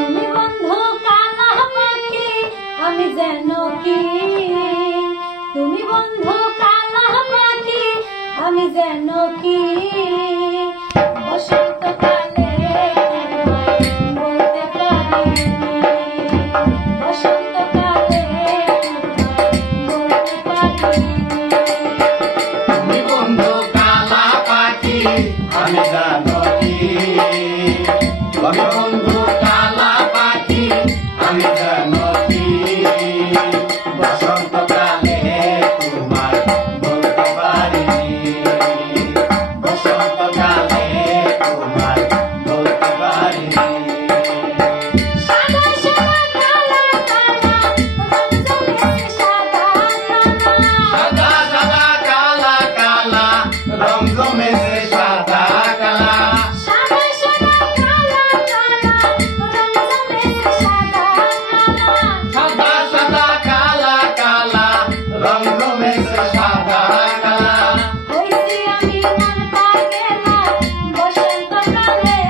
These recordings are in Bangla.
তুমি বন্ধু কালা পাখি আমি যেন কি, তুমি বন্ধু কালা পাখি আমি যেন কি, বসন্তকালে বলতে পারি, বসন্তকালে বলতে পারি। তুমি বন্ধু কালা পাখি আমি জানো কি, আমি বন্ধু কালা পাখি আমি জানো কি, বসন্তকালে তোমার বলতে পারি, বসন্তকালে তোমার বলতে পারি। সাদা সাদা কালা কালা রং জমেছে সাদা কালা, সাদা সাদা কালা কালা রং জমেছে সাদা কালা, হইছি আমি মন পাগেলা বসন্তকালে।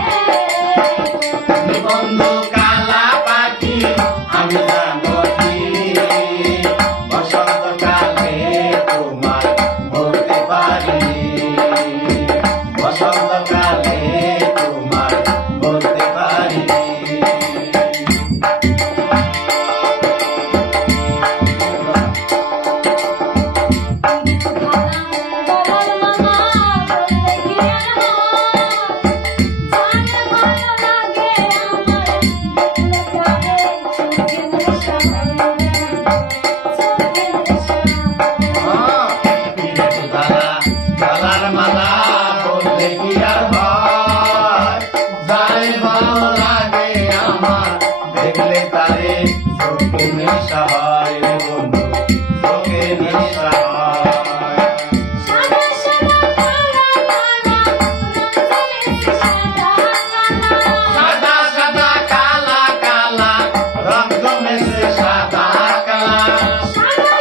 তুমি বন্ধু কালা পাখি আমি জানো কি, বসন্তকালে তোমার বলতে পারি, বসন্তকালে তোমার বলতে পারি। কালার মালা বলতে কি আর হয়, যাই ভালো লাগে আমার দেখলে তারে চোখে নেশা হয় রে বন্ধু, চোখে নেশা হয়। সাদা সাদা কালা কালা রং জমেছে সাদা কালা, সাদা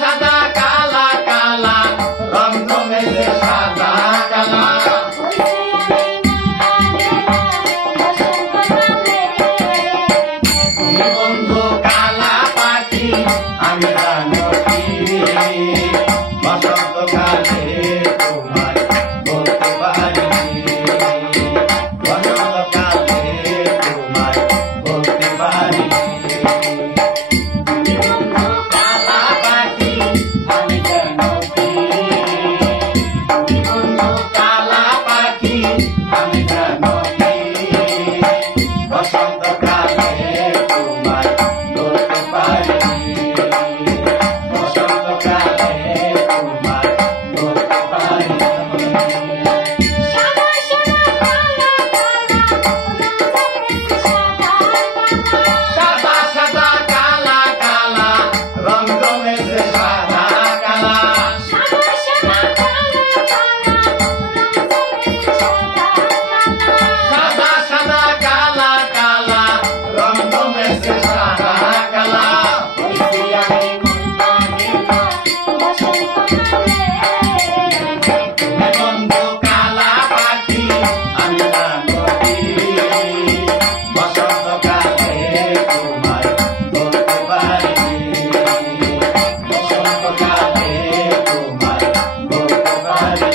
সাদা কালা কালা রং জমেছে সাদা কালা, তুমি বন্ধু কালা পাখি আমি জানো কি, বসন্তকালে তোমার বলতে পারি, বসন্তকালে তোমার বলতে পারি। তুমি বন্ধু কালা পাখি আমি জানো কি, তুমি বন্ধু কালা পাখি আমি জানো কি, বসন্তকালে তোমার বলতে পারি, বসন্তকালে তোমার বলতে পারি। সাদা সাদা কালা কালা রং জমেছে সাদা কালা, সাদা সাদা কালা কালা রং জমেছে সাদা কালা, হইছি আমি মন পাগেলা। তুমি বন্ধু কালা পাখি আমি জানো কি, বসন্তকালে তোমার বলতে পারি, বসন্তকালে তোমার বলতে পারি।